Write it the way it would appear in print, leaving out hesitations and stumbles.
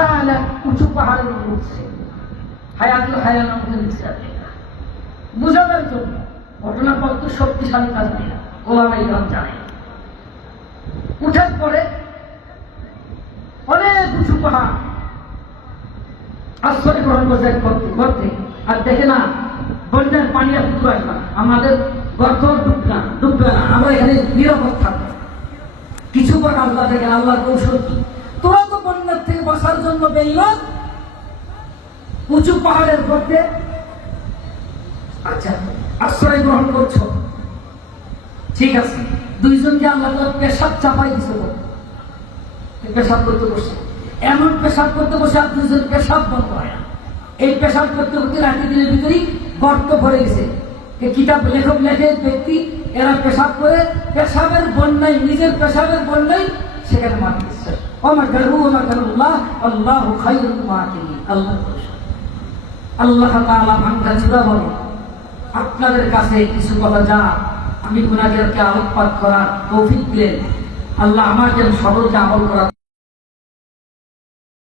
বিশাল এক উঁচু পাহাড়ের উপর উঠছে। হায়াতুল হায়ান বুঝাবার জন্য ঘটনা কত শক্তিশালী কাজ নিয়ে ওলামায়ে কেরাম জানে। উঠার পরে অনেক উঁচু পাহাড় আশ্রয় গ্রহণ করছে গর্তে। আর দেখে না বন্যার পানি আর পুরো আসবে না, আমাদের গর্ত ডুববে না, আমরা এখানে নিরাপদ থাকবো। কিছু পর আল্লাহ দেখেন আল্লাহর কৌশল কি, তোরা তো বন্যার থেকে বাঁচার জন্য বেরিয়ে উঁচু পাহাড়ের গর্তে আচ্ছা আশ্রয় গ্রহণ করছো, ঠিক আছে। দুইজনকে আল্লাহ পেশাব চাপাই দিছে, পেশাব করতে বসে, এমন পেশাব করতে বসে আর দুইজন পেশাব বন্ধ হয় না। এই পেশাব করতে করতে রাতে দিনের ভিতরেই গর্ত ভরে গেছে। এই কিতাব লেখক লেখে ব্যক্তি এরা পেশাব করে পেশাবের বন্যায়, নিজের পেশাবের বন্যায় সেখানে মারা গেছে। আল্লাহ তাআলা ভাঙা চূড়া বলে, আপনাদের কাছে কিছু কথা যা আমি গুনাহগারকে আলোকপাত করার তৌফিক দিলেন, আল্লাহ আমাকে সকলকে আমল করার